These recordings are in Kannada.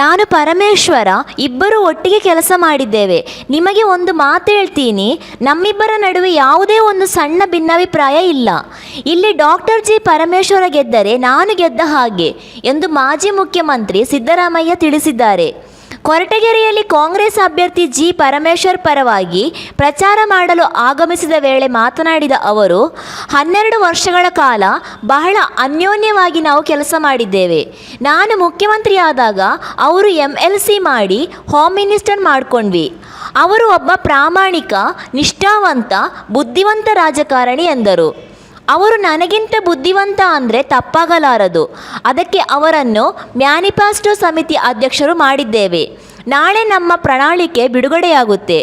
ನಾನು ಪರಮೇಶ್ವರ ಇಬ್ಬರು ಒಟ್ಟಿಗೆ ಕೆಲಸ ಮಾಡಿದ್ದೇವೆ. ನಿಮಗೆ ಒಂದು ಮಾತು ಹೇಳ್ತೀನಿ, ನಮ್ಮಿಬ್ಬರ ನಡುವೆ ಯಾವುದೇ ಒಂದು ಸಣ್ಣ ಭಿನ್ನಾಭಿಪ್ರಾಯ ಇಲ್ಲ. ಇಲ್ಲಿ ಡಾಕ್ಟರ್ ಜಿ ಪರಮೇಶ್ವರ ಗೆದ್ದರೆ ನಾನು ಗೆದ್ದ ಹಾಗೆ ಎಂದು ಮಾಜಿ ಮುಖ್ಯಮಂತ್ರಿ ಸಿದ್ದರಾಮಯ್ಯ ತಿಳಿಸಿದ್ದಾರೆ. ಕೊರಟಗೆರೆಯಲ್ಲಿ ಕಾಂಗ್ರೆಸ್ ಅಭ್ಯರ್ಥಿ ಜಿ ಪರಮೇಶ್ವರ್ ಪರವಾಗಿ ಪ್ರಚಾರ ಮಾಡಲು ಆಗಮಿಸಿದ ವೇಳೆ ಮಾತನಾಡಿದ ಅವರು, 12 ವರ್ಷಗಳ ಕಾಲ ಬಹಳ ಅನ್ಯೋನ್ಯವಾಗಿ ನಾವು ಕೆಲಸ ಮಾಡಿದ್ದೇವೆ. ನಾನು ಮುಖ್ಯಮಂತ್ರಿಯಾದಾಗ ಅವರು MLC ಮಾಡಿ ಹೋಮ್ ಮಿನಿಸ್ಟರ್ ಮಾಡಿಕೊಂಡ್ವಿ. ಅವರು ಒಬ್ಬ ಪ್ರಾಮಾಣಿಕ, ನಿಷ್ಠಾವಂತ, ಬುದ್ಧಿವಂತ ರಾಜಕಾರಣಿ ಎಂದರು. ಅವರು ನನಗಿಂತ ಬುದ್ಧಿವಂತ ಅಂದರೆ ತಪ್ಪಾಗಲಾರದು. ಅದಕ್ಕೆ ಅವರನ್ನು ಮ್ಯಾನಿಫೆಸ್ಟೋ ಸಮಿತಿ ಅಧ್ಯಕ್ಷರು ಮಾಡಿದ್ದೇವೆ. ನಾಳೆ ನಮ್ಮ ಪ್ರಣಾಳಿಕೆ ಬಿಡುಗಡೆಯಾಗುತ್ತೆ.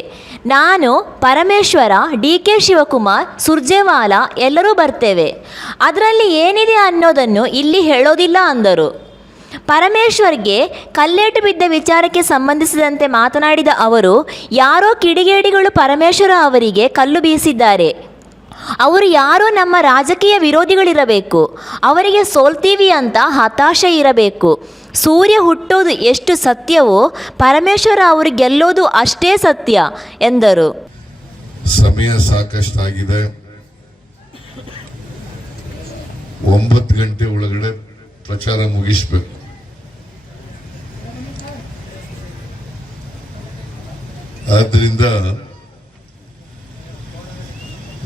ನಾನು, ಪರಮೇಶ್ವರ, DK ಶಿವಕುಮಾರ್, ಸುರ್ಜೇವಾಲಾ ಎಲ್ಲರೂ ಬರ್ತೇವೆ. ಅದರಲ್ಲಿ ಏನಿದೆ ಅನ್ನೋದನ್ನು ಇಲ್ಲಿ ಹೇಳೋದಿಲ್ಲ ಅಂದರು. ಪರಮೇಶ್ವರ್ಗೆ ಕಲ್ಲೇಟು ಬಿದ್ದ ವಿಚಾರಕ್ಕೆ ಸಂಬಂಧಿಸಿದಂತೆ ಮಾತನಾಡಿದ ಅವರು, ಯಾರೋ ಕಿಡಿಗೇಡಿಗಳು ಪರಮೇಶ್ವರ ಅವರಿಗೆ ಕಲ್ಲು ಬೀಸಿದ್ದಾರೆ. ಅವರು ಯಾರೋ ನಮ್ಮ ರಾಜಕೀಯ ವಿರೋಧಿಗಳಿರಬೇಕು. ಅವರಿಗೆ ಸೋಲ್ತೀವಿ ಅಂತ ಹತಾಶೆ ಇರಬೇಕು. ಸೂರ್ಯ ಹುಟ್ಟೋದು ಎಷ್ಟು ಸತ್ಯವೋ ಪರಮೇಶ್ವರ ಅವರು ಗೆಲ್ಲೋದು ಅಷ್ಟೇ ಸತ್ಯ ಎಂದರು. ಸಮಯ ಸಾಕಷ್ಟಾಗಿದೆ. 9 ಗಂಟೆ ಒಳಗಡೆ ಪ್ರಚಾರ ಮುಗಿಸಬೇಕು. ಆದ್ದರಿಂದ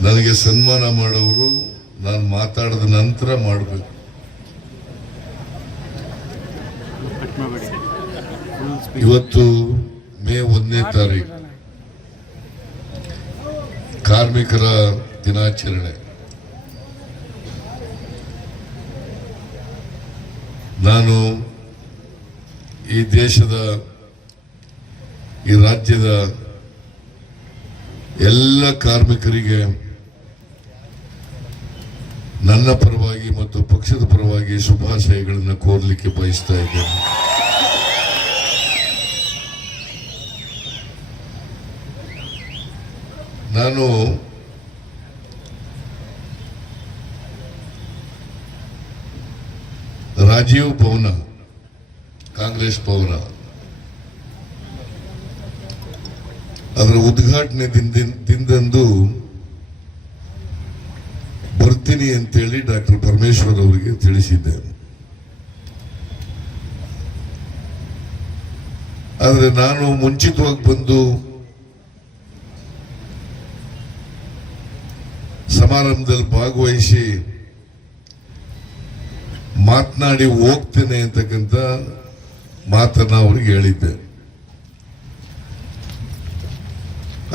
ನನಗೆ ಸನ್ಮಾನ ಮಾಡೋರು ನಾನು ಮಾತಾಡಿದ ನಂತರ ಮಾಡಬೇಕು. ಇವತ್ತು ಮೇ 1ನೇ ತಾರೀಕು ಕಾರ್ಮಿಕರ ದಿನಾಚರಣೆ. ನಾನು ಈ ದೇಶದ, ಈ ರಾಜ್ಯದ ಎಲ್ಲ ಕಾರ್ಮಿಕರಿಗೆ ನನ್ನ ಪರವಾಗಿ ಮತ್ತು ಪಕ್ಷದ ಪರವಾಗಿ ಶುಭಾಶಯಗಳನ್ನು ಕೋರಲಿಕ್ಕೆ ಬಯಸ್ತಾ ಇದ್ದೇನೆ. ನಾನು ರಾಜೀವ್ ಭವನ, ಕಾಂಗ್ರೆಸ್ ಭವನ, ಅದರ ಉದ್ಘಾಟನೆ ದಿನದಂದು ಬರ್ತೀನಿ ಅಂತೇಳಿ ಡಾಕ್ಟರ್ ಪರಮೇಶ್ವರ್ ಅವರಿಗೆ ತಿಳಿಸಿದ್ದೆ. ಆದರೆ ನಾನು ಮುಂಚಿತವಾಗಿ ಬಂದು ಸಮಾರಂಭದಲ್ಲಿ ಭಾಗವಹಿಸಿ ಮಾತನಾಡಿ ಹೋಗ್ತೇನೆ ಅಂತಕ್ಕಂಥ ಮಾತನ್ನ ಅವರಿಗೆ ಹೇಳಿದ್ದೆ.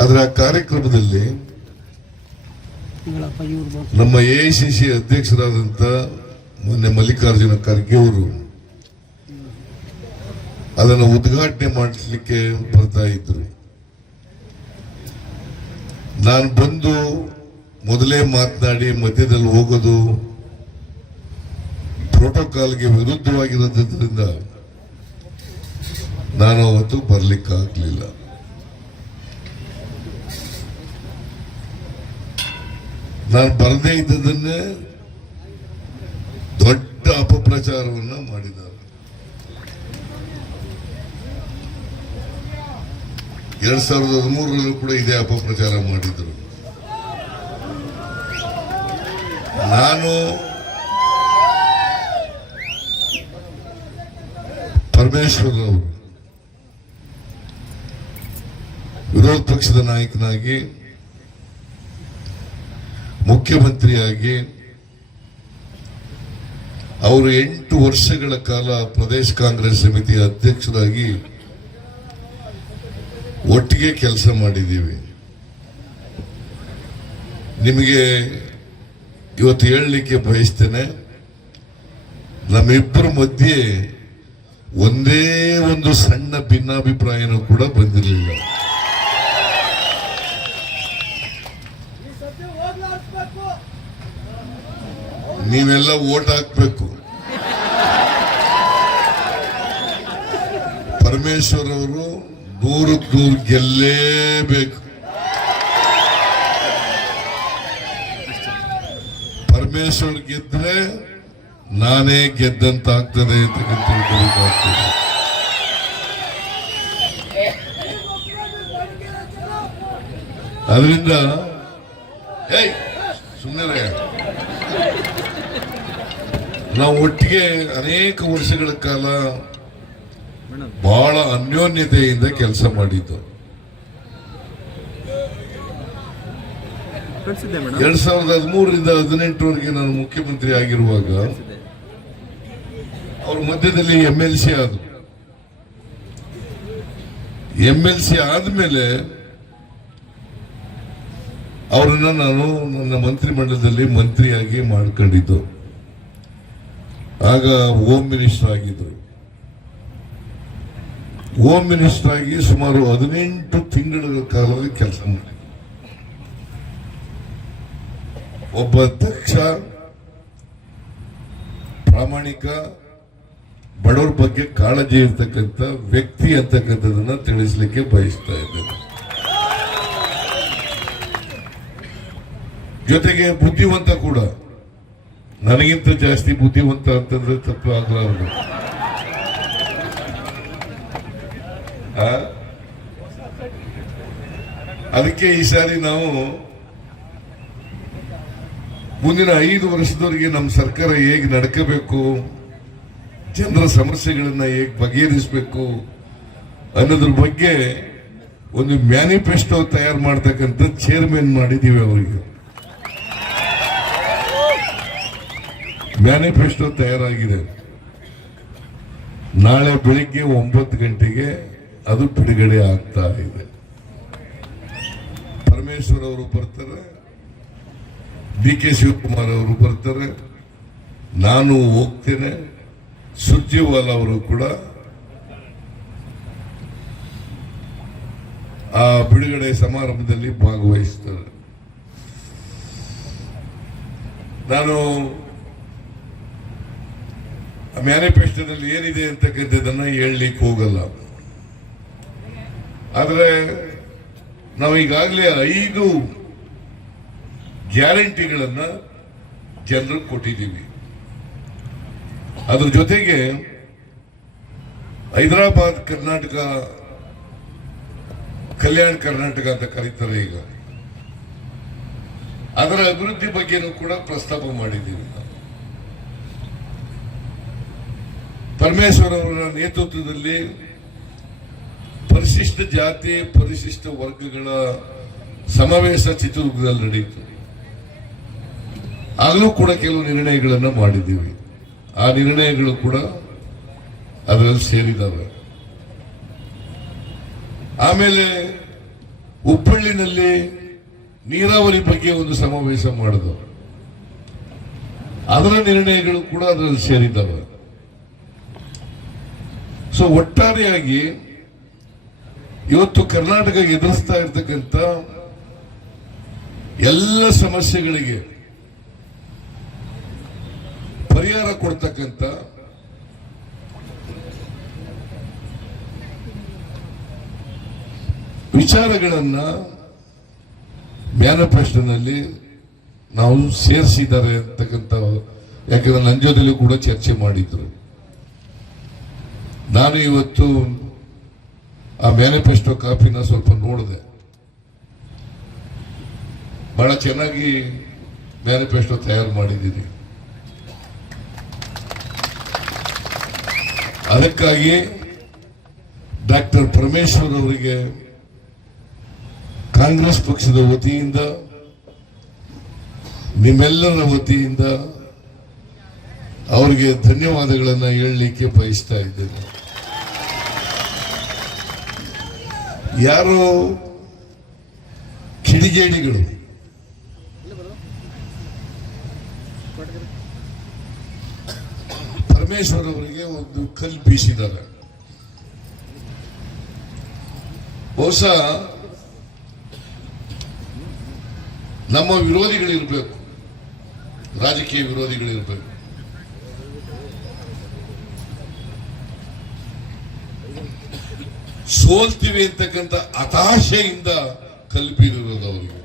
ಆದರೆ ಆ ಕಾರ್ಯಕ್ರಮದಲ್ಲಿ ನಮ್ಮ AICC ಅಧ್ಯಕ್ಷರಾದಂಥ ಮೊನ್ನೆ ಮಲ್ಲಿಕಾರ್ಜುನ ಖರ್ಗೆ ಅವರು ಅದನ್ನು ಉದ್ಘಾಟನೆ ಮಾಡಲಿಕ್ಕೆ ಬರ್ತಾ ಇದ್ರು. ನಾನು ಬಂದು ಮೊದಲೇ ಮಾತನಾಡಿ ಮಧ್ಯದಲ್ಲಿ ಹೋಗೋದು ಪ್ರೋಟೋಕಾಲ್ಗೆ ವಿರುದ್ಧವಾಗಿರೋದ್ರಿಂದ ನಾನು ಅವತ್ತು ಬರ್ಲಿಕ್ಕಾಗಲಿಲ್ಲ. ನಾನು ಬರದೇ ಇದ್ದದನ್ನೇ ದೊಡ್ಡ ಅಪಪ್ರಚಾರವನ್ನ ಮಾಡಿದ್ದಾರೆ. 2013ರಲ್ಲೂ ಕೂಡ ಇದೇ ಅಪಪ್ರಚಾರ ಮಾಡಿದ್ರು. ನಾನು ಪರಮೇಶ್ವರ್ ಅವರು ವಿರೋಧ ಪಕ್ಷದ ನಾಯಕನಾಗಿ, ಮುಖ್ಯಮಂತ್ರಿಯಾಗಿ, ಅವರು 8 ವರ್ಷಗಳ ಕಾಲ ಪ್ರದೇಶ ಕಾಂಗ್ರೆಸ್ ಸಮಿತಿಯ ಅಧ್ಯಕ್ಷರಾಗಿ ಒಟ್ಟಿಗೆ ಕೆಲಸ ಮಾಡಿದ್ದೀವಿ. ನಿಮಗೆ ಇವತ್ತು ಹೇಳಲಿಕ್ಕೆ ಬಯಸ್ತೇನೆ, ನಮ್ಮಿಬ್ಬರ ಮಧ್ಯೆ ಒಂದೇ ಒಂದು ಸಣ್ಣ ಭಿನ್ನಾಭಿಪ್ರಾಯನೂ ಕೂಡ ಬಂದಿರಲಿಲ್ಲ. ನೀವೆಲ್ಲ ವೋಟ್ ಹಾಕ್ಬೇಕು. ಪರಮೇಶ್ವರ್ ಅವರು 100ಕ್ಕೆ 100 ಗೆಲ್ಲೇಬೇಕು. ಪರಮೇಶ್ವರ್ ಗೆದ್ರೆ ನಾನೇ ಗೆದ್ದಂತಾಗ್ತದೆ ಅಂತ ತಿಳ್ಕೊಬೇಕಾಗ್ತದೆ. ಅದರಿಂದ ಸುಮ್ಮನೆ ನಾವು ಒಟ್ಟಿಗೆ ಅನೇಕ ವರ್ಷಗಳ ಕಾಲ ಬಹಳ ಅನ್ಯೋನ್ಯತೆಯಿಂದ ಕೆಲಸ ಮಾಡಿದ್ದು. 2013ರಿಂದ 2018ವರೆಗೆ ನಾನು ಮುಖ್ಯಮಂತ್ರಿ ಆಗಿರುವಾಗ ಅವ್ರ ಮಧ್ಯದಲ್ಲಿ MLC ಆದ್ರು. MLC ಆದ್ಮೇಲೆ ಅವರನ್ನ ನಾನು ನನ್ನ ಮಂತ್ರಿಮಂಡಲದಲ್ಲಿ ಮಂತ್ರಿಯಾಗಿ ಮಾಡ್ಕೊಂಡಿದ್ದು. ಆಗ ಹೋಮ್ ಮಿನಿಸ್ಟರ್ ಆಗಿದ್ರು. ಹೋಮ್ ಮಿನಿಸ್ಟರ್ ಆಗಿ ಸುಮಾರು 18 ತಿಂಗಳ ಕಾಲ ಕೆಲಸ ಮಾಡಿದ್ರು. ಒಬ್ಬ ದಕ್ಷ, ಪ್ರಾಮಾಣಿಕ, ಬಡವರ ಬಗ್ಗೆ ಕಾಳಜಿ ಇರ್ತಕ್ಕಂಥ ವ್ಯಕ್ತಿ ಅಂತಕ್ಕಂಥದನ್ನ ತಿಳಿಸ್ಲಿಕ್ಕೆ ಬಯಸ್ತಾ ಇದ್ದೇನೆ. ಜೊತೆಗೆ ಬುದ್ಧಿವಂತ ಕೂಡ. ನನಗಿಂತ ಜಾಸ್ತಿ ಬುದ್ಧಿವಂತ ಅಂತಂದ್ರೆ ತಪ್ಪು ಆಗಲಾರದು. ಅದಕ್ಕೆ ಈ ಸಾರಿ ನಾವು ಮುಂದಿನ 5 ವರ್ಷದವರೆಗೆ ನಮ್ಮ ಸರ್ಕಾರ ಹೇಗೆ ನಡ್ಕೋಬೇಕು, ಜನರ ಸಮಸ್ಯೆಗಳನ್ನ ಹೇಗೆ ಬಗೆಹರಿಸಬೇಕು ಅನ್ನೋದ್ರ ಬಗ್ಗೆ ಒಂದು ಮ್ಯಾನಿಫೆಸ್ಟೋ ತಯಾರು ಮಾಡ್ತಕ್ಕಂಥ ಚೇರ್ಮನ್ ಮಾಡಿದೀವಿ. ಅವರಿಗೆ ಮ್ಯಾನಿಫೆಸ್ಟೋ ತಯಾರಾಗಿದೆ. ನಾಳೆ ಬೆಳಿಗ್ಗೆ 9 ಗಂಟೆಗೆ ಅದು ಬಿಡುಗಡೆ ಆಗ್ತಾ ಇದೆ. ಪರಮೇಶ್ವರ್ ಅವರು ಬರ್ತಾರೆ, DK ಶಿವಕುಮಾರ್ ಅವರು ಬರ್ತಾರೆ, ನಾನು ಹೋಗ್ತೇನೆ, ಸುರ್ಜೇವಾಲಾ ಅವರು ಕೂಡ ಆ ಬಿಡುಗಡೆ ಸಮಾರಂಭದಲ್ಲಿ ಭಾಗವಹಿಸ್ತಾರೆ. ನಾನು ಮ್ಯಾನಿಫೆಸ್ಟೋದಲ್ಲಿ ಏನಿದೆ ಅಂತಕ್ಕಂಥದ್ದನ್ನ ಹೇಳಲಿಕ್ಕೆ ಹೋಗಲ್ಲ. ಆದರೆ ನಾವು ಈಗಾಗಲೇ 5 ಗ್ಯಾರಂಟಿಗಳನ್ನ ಜನರಿಗೆ ಕೊಟ್ಟಿದ್ದೀವಿ. ಅದ್ರ ಜೊತೆಗೆ ಹೈದರಾಬಾದ್ ಕರ್ನಾಟಕ, ಕಲ್ಯಾಣ ಕರ್ನಾಟಕ ಅಂತ ಕರೀತಾರೆ ಈಗ, ಅದರ ಅಭಿವೃದ್ಧಿ ಬಗ್ಗೆನೂ ಕೂಡ ಪ್ರಸ್ತಾಪ ಮಾಡಿದ್ದೀವಿ. ಪರಮೇಶ್ವರ್ ಅವರ ನೇತೃತ್ವದಲ್ಲಿ ಪರಿಶಿಷ್ಟ ಜಾತಿ, ಪರಿಶಿಷ್ಟ ವರ್ಗಗಳ ಸಮಾವೇಶ ಚಿತ್ರದುರ್ಗದಲ್ಲಿ ನಡೆಯಿತು. ಆಗಲೂ ಕೂಡ ಕೆಲವು ನಿರ್ಣಯಗಳನ್ನು ಮಾಡಿದ್ದೀವಿ. ಆ ನಿರ್ಣಯಗಳು ಕೂಡ ಅದರಲ್ಲಿ ಸೇರಿದ್ದಾವೆ. ಆಮೇಲೆ ಹುಬ್ಬಳ್ಳಿನಲ್ಲಿ ನೀರಾವರಿ ಬಗ್ಗೆ ಒಂದು ಸಮಾವೇಶ ಮಾಡಿದ್ರು. ಅದರ ನಿರ್ಣಯಗಳು ಕೂಡ ಅದರಲ್ಲಿ ಸೇರಿದ್ದಾವೆ. ಸೊ ಒಟ್ಟಾರೆಯಾಗಿ ಇವತ್ತು ಕರ್ನಾಟಕ ಎದುರಿಸ್ತಾ ಇರ್ತಕ್ಕಂಥ ಎಲ್ಲ ಸಮಸ್ಯೆಗಳಿಗೆ ಪರಿಹಾರ ಕೊಡ್ತಕ್ಕಂಥ ವಿಚಾರಗಳನ್ನ ಮ್ಯಾನಿಫೆಸ್ಟೋನಲ್ಲಿ ನಾವು ಸೇರಿಸಿದ್ದಾರೆ ಅಂತಕ್ಕಂಥ, ಯಾಕಂದ್ರೆ ನನ್ನ ಜೊತೆಲೂ ಕೂಡ ಚರ್ಚೆ ಮಾಡಿದ್ರು. ನಾನು ಇವತ್ತು ಆ ಮ್ಯಾನಿಫೆಸ್ಟೋ ಕಾಪಿನ ಸ್ವಲ್ಪ ನೋಡಿದೆ. ಬಹಳ ಚೆನ್ನಾಗಿ ಮ್ಯಾನಿಫೆಸ್ಟೋ ತಯಾರು ಮಾಡಿದ್ದೀನಿ. ಅದಕ್ಕಾಗಿ ಡಾಕ್ಟರ್ ಪರಮೇಶ್ವರ್ ಅವರಿಗೆ ಕಾಂಗ್ರೆಸ್ ಪಕ್ಷದ ವತಿಯಿಂದ, ನಿಮ್ಮೆಲ್ಲರ ವತಿಯಿಂದ ಅವರಿಗೆ ಧನ್ಯವಾದಗಳನ್ನು ಹೇಳಲಿಕ್ಕೆ ಬಯಸ್ತಾ ಇದ್ದೇನೆ. ಯಾರೋ ಕಿಡಿಗೇಡಿಗಳು ಪರಮೇಶ್ವರ್ ಅವರಿಗೆ ಒಂದು ಕಲ್ಲು ಬೀಸಿದ್ದಾರೆ. ಬಹುಶಃ ನಮ್ಮ ವಿರೋಧಿಗಳಿರ್ಬೇಕು, ರಾಜಕೀಯ ವಿರೋಧಿಗಳಿರ್ಬೇಕು. ಸೋಲ್ತೀವಿ ಅಂತಕ್ಕಂಥ ಹತಾಶೆಯಿಂದ ಕಲ್ಪಿರೋದು ಅವರಿಗೆ.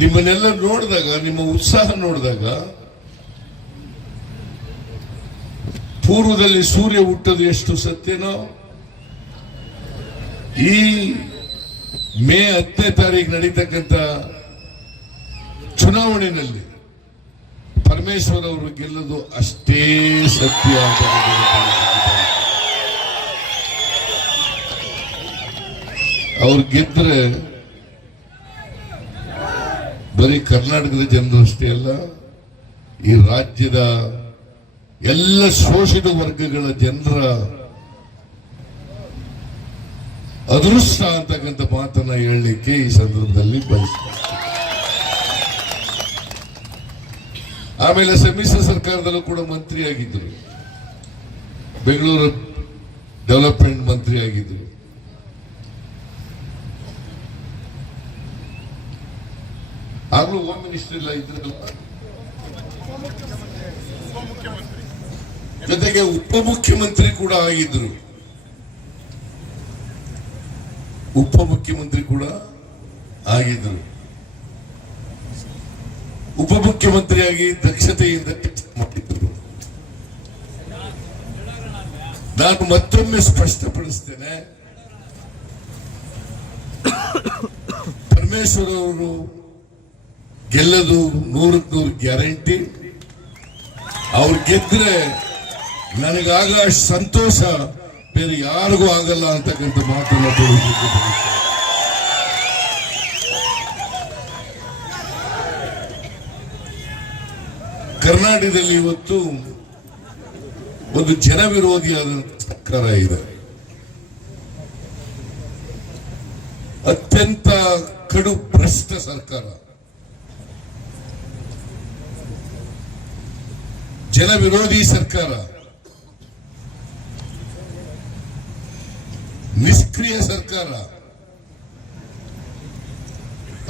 ನಿಮ್ಮನ್ನೆಲ್ಲ ನೋಡಿದಾಗ, ನಿಮ್ಮ ಉತ್ಸಾಹ ನೋಡಿದಾಗ, ಪೂರ್ವದಲ್ಲಿ ಸೂರ್ಯ ಹುಟ್ಟೋದು ಎಷ್ಟು ಸತ್ಯನೋ ಈ ಮೇ 10ನೇ ತಾರೀಕು ನಡೀತಕ್ಕಂಥ ಚುನಾವಣೆಯಲ್ಲಿ ಪರಮೇಶ್ವರ್ ಅವರು ಗೆಲ್ಲೋದು ಅಷ್ಟೇ ಸತ್ಯ ಅಂತ ಅವ್ರು ಗೆದ್ರೆ ಬರೀ ಕರ್ನಾಟಕದ ಜನರು ಅಷ್ಟೇ ಅಲ್ಲ, ಈ ರಾಜ್ಯದ ಎಲ್ಲ ಶೋಷಿತ ವರ್ಗಗಳ ಜನರ ಅದೃಷ್ಟ ಅಂತಕ್ಕಂಥ ಮಾತನ್ನ ಹೇಳಲಿಕ್ಕೆ ಈ ಸಂದರ್ಭದಲ್ಲಿ ಬಯಸ್ತೀನಿ. ಆಮೇಲೆ ಸಮ್ಮಿಶ್ರ ಸರ್ಕಾರದಲ್ಲೂ ಕೂಡ ಮಂತ್ರಿ ಆಗಿದ್ರು, ಬೆಂಗಳೂರು ಡೆವಲಪ್ಮೆಂಟ್ ಮಂತ್ರಿ ಆಗಿದ್ರು. ಆಗ್ಲೂ ಹೋಮ್ ಮಿನಿಸ್ಟರ್ ಇಲ್ಲ ಇದ್ರಲ್ಲ, ಜೊತೆಗೆ ಉಪಮುಖ್ಯಮಂತ್ರಿ ಕೂಡ ಆಗಿದ್ರು. ಉಪಮುಖ್ಯಮಂತ್ರಿ ಕೂಡ ಆಗಿದ್ರು. ಉಪಮುಖ್ಯಮಂತ್ರಿಯಾಗಿ ದಕ್ಷತೆಯಿಂದ ಕೆಲಸ ಮಾಡಿದ್ರು. ನಾನು ಮತ್ತೊಮ್ಮೆ ಸ್ಪಷ್ಟಪಡಿಸ್ತೇನೆ, ಪರಮೇಶ್ವರ್ ಅವರು ಗೆಲ್ಲದು 100% ಗ್ಯಾರಂಟಿ. ಅವ್ರು ಗೆದ್ರೆ ನನಗಾಗ ಸಂತೋಷ ಬೇರೆ ಯಾರಿಗೂ ಆಗಲ್ಲ ಅಂತಕ್ಕಂಥ ಮಾತನ್ನು ತಿಳಿಸಲಿಕ್ಕೆ ಬಯಸ್ತೇನೆ. ಕರ್ನಾಟಕದಲ್ಲಿ ಇವತ್ತು ಒಂದು ಜನ ವಿರೋಧಿಯಾದ ಸರ್ಕಾರ ಇದೆ. ಅತ್ಯಂತ ಕಡು ಭ್ರಷ್ಟ ಸರ್ಕಾರ, ಜನ ವಿರೋಧಿ ಸರ್ಕಾರ, ನಿಷ್ಕ್ರಿಯ ಸರ್ಕಾರ,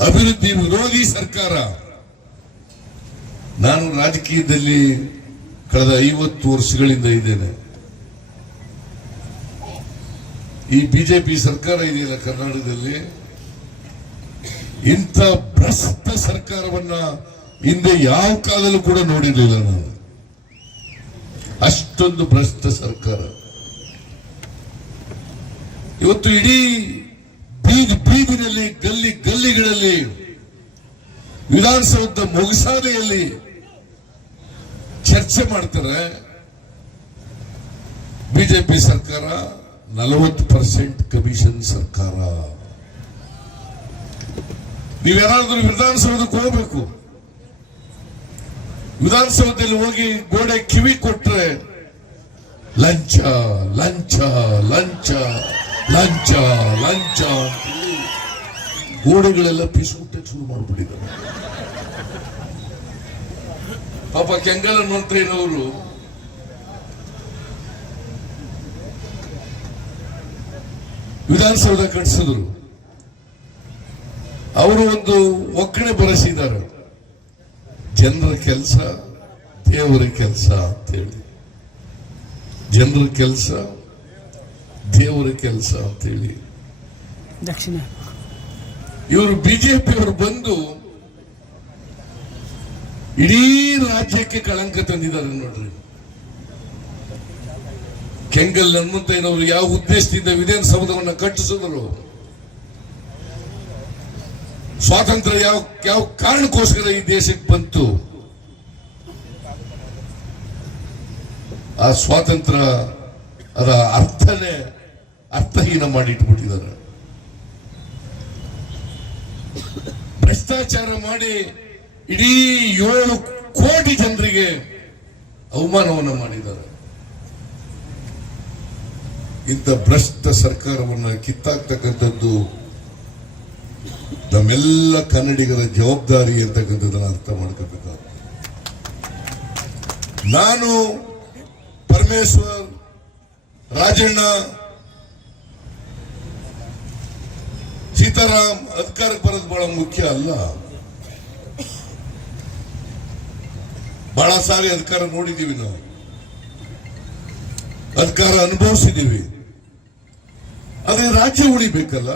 ಅಭಿವೃದ್ಧಿ ವಿರೋಧಿ ಸರ್ಕಾರ. ನಾನು ರಾಜಕೀಯದಲ್ಲಿ ಕಳೆದ 50 ವರ್ಷಗಳಿಂದ ಇದ್ದೇನೆ. ಈ ಬಿಜೆಪಿ ಸರ್ಕಾರ ಇದೆಯಲ್ಲ ಕರ್ನಾಟಕದಲ್ಲಿ, ಇಂಥ ಭ್ರಷ್ಟ ಸರ್ಕಾರವನ್ನ ಹಿಂದೆ ಯಾವ ಕಾಲದಲ್ಲೂ ಕೂಡ ನೋಡಿರಲಿಲ್ಲ ನಾನು. ಅಷ್ಟೊಂದು ಭ್ರಷ್ಟ ಸರ್ಕಾರ. ಇವತ್ತು ಇಡೀ ಬೀದಿನಲ್ಲಿ, ಗಲ್ಲಿಗಳಲ್ಲಿ, ವಿಧಾನಸೌಧದ ಮೊಗಸಾಲೆಯಲ್ಲಿ ಚರ್ಚೆ ಮಾಡ್ತಾರೆ. ಬಿಜೆಪಿ ಸರ್ಕಾರ 40% ಕಮಿಷನ್ ಸರ್ಕಾರ. ನೀವ್ಯಾರಾದ್ರೂ ವಿಧಾನಸೌಧಕ್ಕೆ ಹೋಗ್ಬೇಕು, ವಿಧಾನಸೌಧದಲ್ಲಿ ಹೋಗಿ ಗೋಡೆ ಕಿವಿ ಕೊಟ್ರೆ ಲಂಚ ಲಂಚ ಲಂಚ ಲಂಚ ಲಂಚ ಗೋಡೆಗಳೆಲ್ಲ ಪಿಸುಗುಟ್ಟೆ ಶುರು ಮಾಡಿಬಿಟ್ಟಿದ್ದಾರೆ. ಪಾಪ ಕೆಂಗಲ್ ಮಂತ್ರಿನವರು ವಿಧಾನಸೌಧ ಕಟ್ಟಿಸಿದ್ರು. ಅವರು ಒಂದು ಒಕ್ಕಣೆ ಬರೆಸಿದ್ದಾರೆ, ಜನರ ಕೆಲಸ ದೇವರ ಕೆಲಸ ಅಂತೇಳಿ. ಜನರ ಕೆಲಸ ದೇವರ ಕೆಲಸ ಅಂತೇಳಿ ದಕ್ಷಿಣ ಇವರು ಬಿಜೆಪಿಯವರು ಬಂದು ಇಡೀ ರಾಜ್ಯಕ್ಕೆ ಕಳಂಕ ತಂದಿದ್ದಾರೆ ನೋಡ್ರಿ. ಕೆಂಗಲ್ ಹನುಮಂತಯ್ಯನವರು ಯಾವ ಉದ್ದೇಶದಿಂದ ವಿಧಾನಸೌಧವನ್ನು ಕಟ್ಟಿಸಿದ್ರು, ಸ್ವಾತಂತ್ರ್ಯ ಯಾವ ಕಾರಣಕ್ಕೋಸ್ಕರ ಈ ದೇಶಕ್ಕೆ ಬಂತು, ಆ ಸ್ವಾತಂತ್ರ್ಯ ಅದರ ಅರ್ಥಹೀನ ಮಾಡಿಟ್ಬಿಟ್ಟಿದ್ದಾರೆ. ಭ್ರಷ್ಟಾಚಾರ ಮಾಡಿ ಇಡೀ 7 ಕೋಟಿ ಜನರಿಗೆ ಅವಮಾನವನ್ನು ಮಾಡಿದ್ದಾರೆ. ಇಂಥ ಭ್ರಷ್ಟ ಸರ್ಕಾರವನ್ನು ಕಿತ್ತಾಕ್ತಕ್ಕಂಥದ್ದು ನಮ್ಮೆಲ್ಲ ಕನ್ನಡಿಗರ ಜವಾಬ್ದಾರಿ ಅಂತಕ್ಕಂಥದ್ದನ್ನು ಅರ್ಥ ಮಾಡ್ಕೋಬೇಕಾಗುತ್ತೆ. ನಾನು ಪರಮೇಶ್ವರ್, ರಾಜಣ್ಣ, ಸೀತಾರಾಮ್ ಅಧಿಕಾರಕ್ಕೆ ಬರೋದು ಬಹಳ ಮುಖ್ಯ ಅಲ್ಲ. ಬಹಳ ಸಾರಿ ಅಧಿಕಾರ ನೋಡಿದ್ದೀವಿ, ನಾವು ಅಧಿಕಾರ ಅನುಭವಿಸಿದ್ದೀವಿ. ಆದ್ರೆ ರಾಜ್ಯ ಉಳಿಬೇಕಲ್ಲ.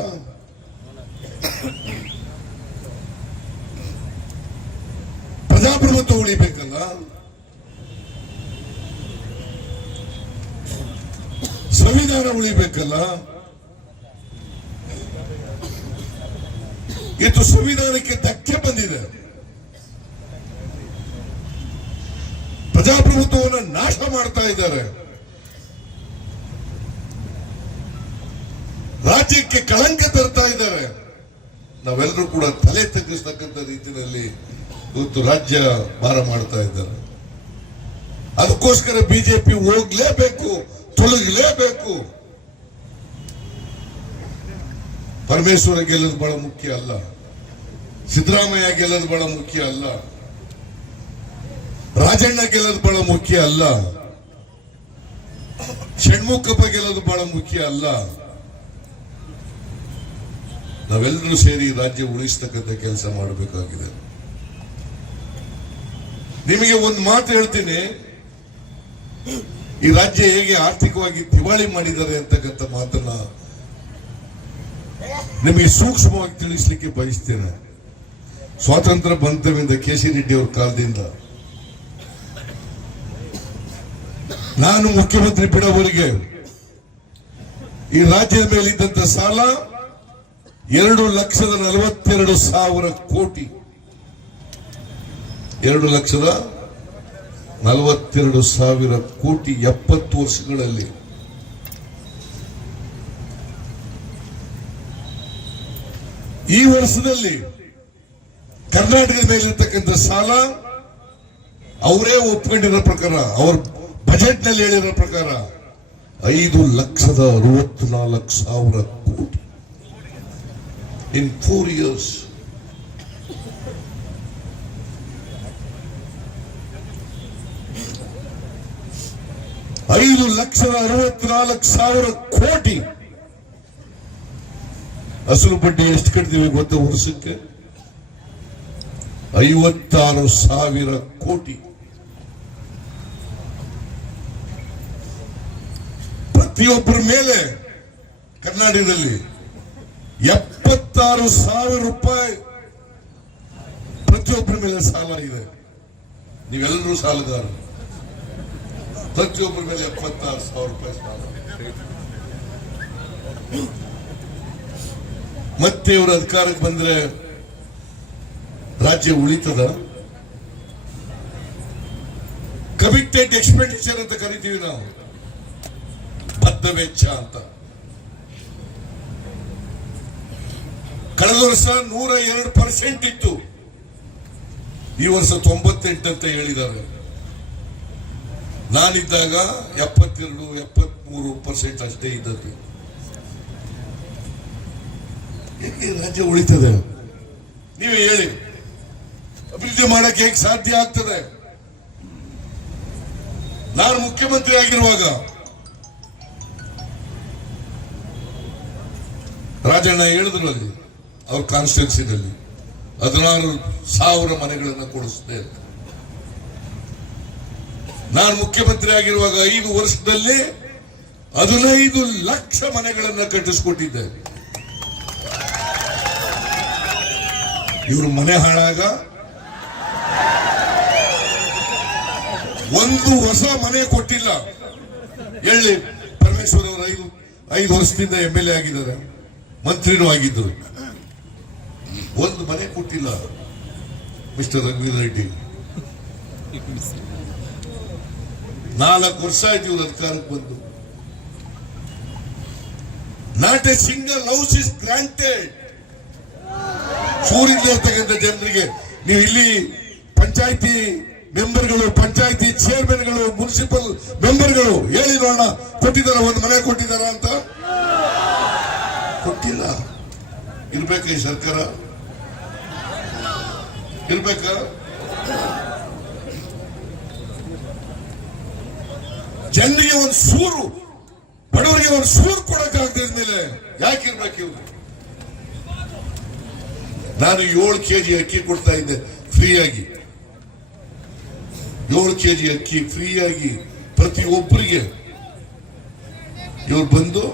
ಪ್ರಜಾಪ್ರಭುತ್ವ ಉಳಿಬೇಕಲ್ಲ. ಸಂವಿಧಾನ ಉಳಿಬೇಕಲ್ಲ. ಇದು ಸಂವಿಧಾನಕ್ಕೆ ಧಕ್ಕೆ ಬಂದಿದೆ. ಪ್ರಜಾಪ್ರಭುತ್ವವನ್ನು ನಾಶ ಮಾಡ್ತಾ ಇದ್ದಾರೆ. ರಾಜ್ಯಕ್ಕೆ ಕಳಂಕ ತರ್ತಾ ಇದ್ದಾರೆ. ನಾವೆಲ್ಲರೂ ಕೂಡ ತಲೆ ತಗ್ಗಿಸ್ತಕ್ಕಂಥ ರೀತಿಯಲ್ಲಿ ಇವತ್ತು ರಾಜ್ಯ ಭಾರ ಮಾಡ್ತಾ ಇದ್ದಾರೆ. ಅದಕ್ಕೋಸ್ಕರ ಬಿಜೆಪಿ ಹೋಗ್ಲೇಬೇಕು, ತೊಲಗಲೇಬೇಕು. ಪರಮೇಶ್ವರ ಗೆಲ್ಲೋದು ಬಹಳ ಮುಖ್ಯ ಅಲ್ಲ, ಸಿದ್ದರಾಮಯ್ಯ ಗೆಲ್ಲೋದು ಬಹಳ ಮುಖ್ಯ ಅಲ್ಲ, ರಾಜಣ್ಣ ಗೆಲ್ಲೋದು ಬಹಳ ಮುಖ್ಯ ಅಲ್ಲ, ಷಣ್ಮುಖಪ್ಪ ಗೆಲ್ಲೋದು ಬಹಳ ಮುಖ್ಯ ಅಲ್ಲ. ನಾವೆಲ್ಲರೂ ಸೇರಿ ರಾಜ್ಯ ಉಳಿಸ್ತಕ್ಕಂಥ ಕೆಲಸ ಮಾಡಬೇಕಾಗಿದೆ. ನಿಮಗೆ ಒಂದು ಮಾತು ಹೇಳ್ತೀನಿ, ಈ ರಾಜ್ಯ ಹೇಗೆ ಆರ್ಥಿಕವಾಗಿ ದಿವಾಳಿ ಮಾಡಿದ್ದಾರೆ ಅಂತಕ್ಕಂಥ ಮಾತನ್ನ ನಿಮಗೆ ಸೂಕ್ಷ್ಮವಾಗಿ ತಿಳಿಸ್ಲಿಕ್ಕೆ ಬಯಸ್ತೇನೆ. ಸ್ವಾತಂತ್ರ್ಯ ಬಂತವಿಂದ ಕೆ.ಸಿ. ರೆಡ್ಡಿ ಅವರ ಕಾಲದಿಂದ ನಾನು ಮುಖ್ಯಮಂತ್ರಿ ಬಿಡೋವರೆಗೆ ಈ ರಾಜ್ಯದ ಮೇಲಿದ್ದಂತ ಸಾಲ 2,42,000 ಕೋಟಿ. 2,42,000 ಕೋಟಿ 70 ವರ್ಷಗಳಲ್ಲಿ. ಈ ವರ್ಷದಲ್ಲಿ ಕರ್ನಾಟಕದ ಮೇಲಿರ್ತಕ್ಕಂಥ ಸಾಲ ಅವರೇ ಒಪ್ಕೊಂಡಿರೋ ಪ್ರಕಾರ, ಅವ್ರ ಬಜೆಟ್ ನಲ್ಲಿ ಹೇಳಿರೋ ಪ್ರಕಾರ 5,64,000 ಕೋಟಿ in 4 years. $5,64,000 ಕೋಟಿ. ಅಸಲು ಬಡ್ಡಿ ಎಷ್ಟು ಕಟ್ತೀವಿ ಗೊತ್ತ? ವರ್ಷಕ್ಕೆ 56,000 ಕೋಟಿ. ಪ್ರತಿಯೊಬ್ಬರ ಮೇಲೆ ಕರ್ನಾಟಕದಲ್ಲಿ 76,000 ರೂಪಾಯಿ ಪ್ರತಿಯೊಬ್ಬರ ಮೇಲೆ ಸಾಲ ಇದೆ. ನೀವೆಲ್ಲರೂ ಸಾಲಗಾರರು. ಪ್ರತಿಯೊಬ್ಬರ ಮೇಲೆ 76,000 ರೂಪಾಯಿ ಸಾಲ. ಮತ್ತೆ ಇವರು ಅಧಿಕಾರಕ್ಕೆ ಬಂದ್ರೆ ರಾಜ್ಯ ಉಳಿತದ? ಕಮಿಟೆಡ್ ಎಕ್ಸ್ಪೆಂಡಿಚರ್ ಅಂತ ಕರಿತೀವಿ ನಾವು, ಬದ್ಧ ವೆಚ್ಚ ಅಂತ. ಕಳೆದ ವರ್ಷ 102% ಇತ್ತು, ಈ ವರ್ಷ 98 ಅಂತ ಹೇಳಿದ್ದಾರೆ. ನಾನಿದ್ದಾಗ 72-73% ಅಷ್ಟೇ ಇದ್ದದ್ದು. ರಾಜ್ಯ ಉಳಿತದೆ? ನೀವೇ ಹೇಳಿ, ಅಭಿವೃದ್ಧಿ ಮಾಡಕ್ಕೆ ಹೇಗೆ ಸಾಧ್ಯ ಆಗ್ತದೆ? ನಾನು ಮುಖ್ಯಮಂತ್ರಿ ಆಗಿರುವಾಗ ರಾಜಣ್ಣ ಹೇಳಿದ್ರು, ಅಲ್ಲಿ ಅವ್ರ ಕಾನ್ಸ್ಟಿಟ್ಯೂನ್ಸಿನಲ್ಲಿ 16,000 ಮನೆಗಳನ್ನು ಕೊಡಿಸಿದೆ. ನಾನು ಮುಖ್ಯಮಂತ್ರಿ ಆಗಿರುವಾಗ 5 ವರ್ಷದಲ್ಲಿ 15 ಲಕ್ಷ ಮನೆಗಳನ್ನು ಕಟ್ಟಿಸಿಕೊಟ್ಟಿದ್ದೆ. ಇವರು ಮನೆ ಹಾಳಾಗ ಒಂದು ಹೊಸ ಮನೆ ಕೊಟ್ಟಿಲ್ಲ. ಹೇಳಿ, ಪರಮೇಶ್ವರ್ ಅವರು 5 ವರ್ಷದಿಂದ MLA ಆಗಿದ್ದಾರೆ, ಮಂತ್ರಿನೂ ಆಗಿದ್ದರು. ಒಂದು ಮನೆ ಕೊಟ್ಟಿಲ್ಲ ಮಿಸ್ಟರ್ ರಘುವೀರ್ ರೆಡ್ಡಿ. 4 ವರ್ಷ ಆಯ್ತು ಇವರು ಅಧಿಕಾರಕ್ಕೆ ಬಂದು. Not a single house is granted. ಸೂರಿಂದ ಇರ್ತಕ್ಕಂಥ ಜನರಿಗೆ ನೀವು ಇಲ್ಲಿ ಪಂಚಾಯಿತಿ ಮೆಂಬರ್ಗಳು, ಪಂಚಾಯಿತಿ ಚೇರ್ಮನ್ಗಳು, ಮುನ್ಸಿಪಲ್ ಮೆಂಬರ್ಗಳು ಹೇಳಿ ನೋಡೋಣ, ಕೊಟ್ಟಿದಾರ? ಒಂದು ಮನೆ ಕೊಟ್ಟಿದಾರ ಅಂತ? ಕೊಟ್ಟಿಲ್ಲ. ಇರ್ಬೇಕ ಈ ಸರ್ಕಾರ? ಇರ್ಬೇಕ? ಜನರಿಗೆ ಒಂದು ಸೂರು, ಬಡವರಿಗೆ ಒಂದು ಸೂರು ಕೊಡಕ್ಕಾಗದ ಮೇಲೆ ಯಾಕಿರ್ಬೇಕು ಇವ್ರು? ನಾನು 7 kg ಅಕ್ಕಿ ಕೊಡ್ತಾ ಇದ್ದೆ ಫ್ರೀಯಾಗಿ. 7 kg ಅಕ್ಕಿ ಫ್ರೀಯಾಗಿ ಪ್ರತಿಯೊಬ್ಬರಿಗೆ. ಇವ್ರು ಬಂದು